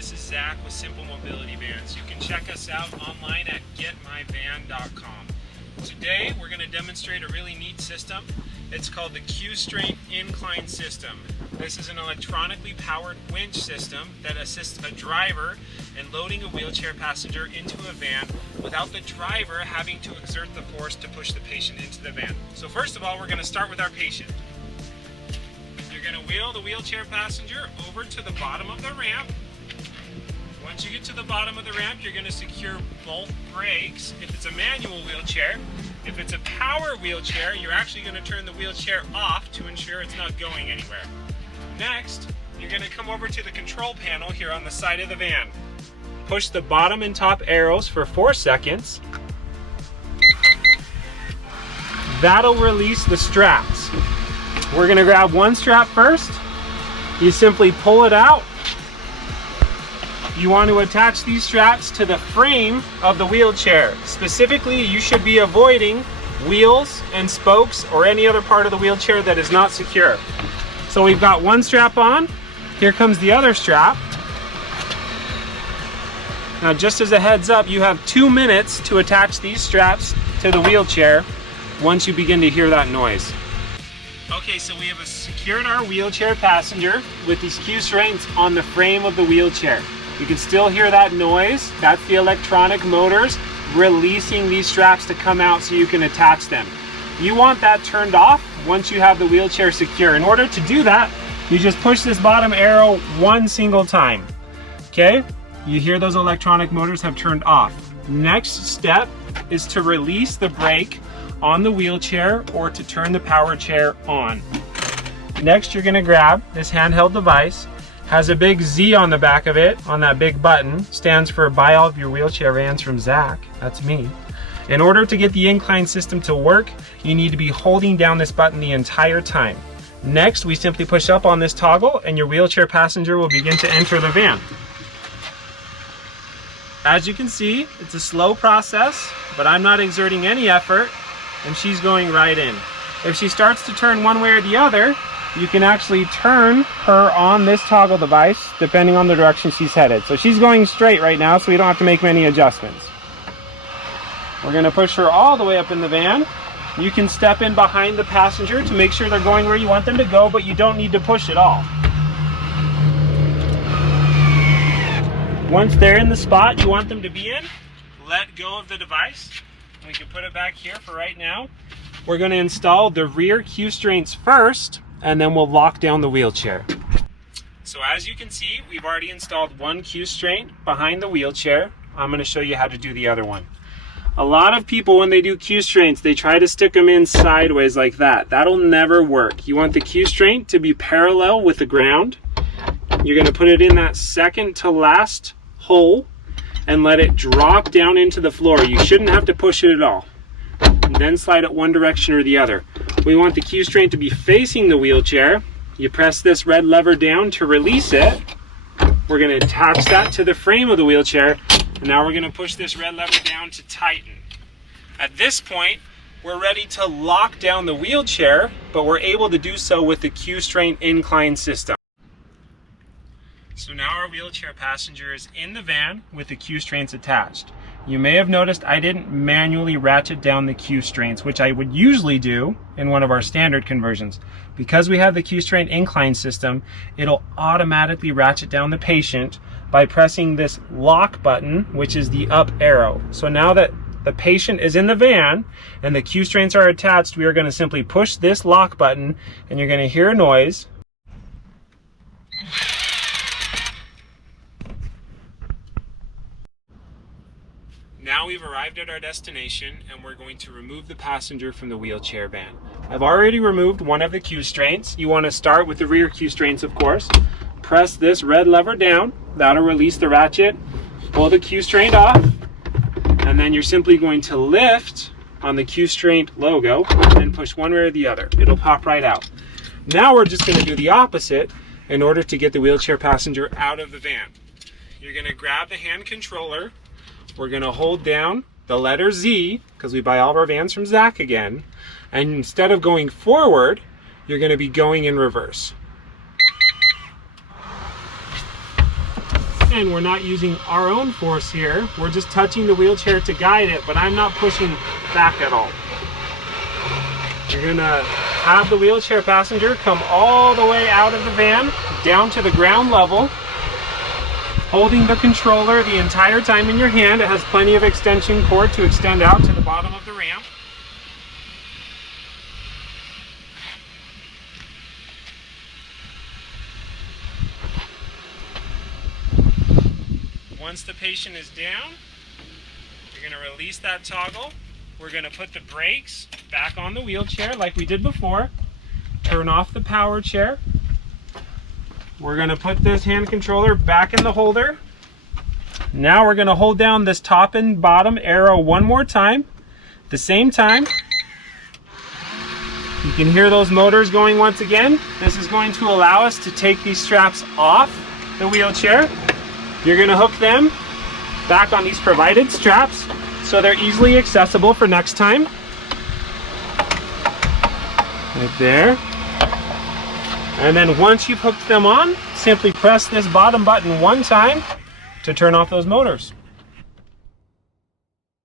this is Zach with Simple Mobility Vans. You can check us out online at getmyvan.com. Today we're going to demonstrate a really neat system. It's called the Q-Straint INQLINE system. This is an electronically powered winch system that assists a driver in loading a wheelchair passenger into a van without the driver having to exert the force to push the patient into the van. So first of all, we're going to start with our patient. You're going to wheel the wheelchair passenger over to the bottom of the ramp. Once you get to the bottom of the ramp, you're going to secure both brakes if it's a manual wheelchair. If it's a power wheelchair, you're actually going to turn the wheelchair off to ensure it's not going anywhere. Next, you're going to come over to the control panel here on the side of the van. Push the bottom and top arrows for 4 seconds. That'll release the straps. We're going to grab one strap first. You simply pull it out. You want to attach these straps to the frame of the wheelchair. Specifically, you should be avoiding wheels and spokes or any other part of the wheelchair that is not secure. So we've got one strap on. Here comes the other strap. Now, just as a heads up, you have 2 minutes to attach these straps to the wheelchair once you begin to hear that noise. Okay, so we have secured our wheelchair passenger with these Q-Straints on the frame of the wheelchair. You can still hear that noise. That's the electronic motors releasing these straps to come out so you can attach them. You want that turned off once you have the wheelchair secure. In order to do that, you just push this bottom arrow one single time. Okay? You hear those electronic motors have turned off. Next step is to release the brake on the wheelchair or to turn the power chair on. Next, you're going to grab this handheld device. Has a big Z on the back of it, on that big button. Stands for buy all of your wheelchair vans from Zach. That's me. In order to get the incline system to work, you need to be holding down this button the entire time. Next, we simply push up on this toggle and your wheelchair passenger will begin to enter the van. As you can see, it's a slow process, but I'm not exerting any effort and she's going right in. If she starts to turn one way or the other, you can actually turn her on this toggle device depending on the direction she's headed. So she's going straight right now, so we don't have to make many adjustments. We're going to push her all the way up in the van. You can step in behind the passenger to make sure they're going where you want them to go, but you don't need to push at all. Once they're in the spot you want them to be in, let go of the device. We can put it back here for right now. We're going to install the rear Q-Straints first, and then we'll lock down the wheelchair. So as you can see, we've already installed one Q-Straint behind the wheelchair. I'm going to show you how to do the other one. A lot of people, when they do Q-Straints, they try to stick them in sideways like that. That'll never work. You want the Q-Straint to be parallel with the ground. You're going to put it in that second to last hole and let it drop down into the floor. You shouldn't have to push it at all. And then slide it one direction or the other. We want the Q-Straint to be facing the wheelchair. You press this red lever down to release it. We're going to attach that to the frame of the wheelchair. And now we're going to push this red lever down to tighten. At this point, we're ready to lock down the wheelchair, but we're able to do so with the Q-Straint INQLINE system. So now our wheelchair passenger is in the van with the Q-Straints attached. You may have noticed I didn't manually ratchet down the Q-Straints, which I would usually do in one of our standard conversions. Because we have the Q-Straint INQLINE system, it'll automatically ratchet down the patient by pressing this lock button, which is the up arrow. So now that the patient is in the van and the Q-Straints are attached, we are going to simply push this lock button and you're going to hear a noise. Now we've arrived at our destination and we're going to remove the passenger from the wheelchair van. I've already removed one of the Q-Straints. You want to start with the rear Q-Straints, of course. Press this red lever down. That'll release the ratchet. Pull the Q-Straint off. And then you're simply going to lift on the Q-Straint logo and push one way or the other. It'll pop right out. Now we're just going to do the opposite in order to get the wheelchair passenger out of the van. You're going to grab the hand controller. We're going to hold down the letter Z, because we buy all of our vans from Zach again, and instead of going forward, you're going to be going in reverse. And we're not using our own force here. We're just touching the wheelchair to guide it, but I'm not pushing back at all. You're gonna have the wheelchair passenger come all the way out of the van, down to the ground level, holding the controller the entire time in your hand. It has plenty of extension cord to extend out to the bottom of the ramp. Once the patient is down, you're going to release that toggle. We're going to put the brakes back on the wheelchair like we did before. Turn off the power chair. We're going to put this hand controller back in the holder. Now we're going to hold down this top and bottom arrow one more time. At the same time, you can hear those motors going once again. This is going to allow us to take these straps off the wheelchair. You're going to hook them back on these provided straps so they're easily accessible for next time. Right there. And then once you've hooked them on, simply press this bottom button one time to turn off those motors.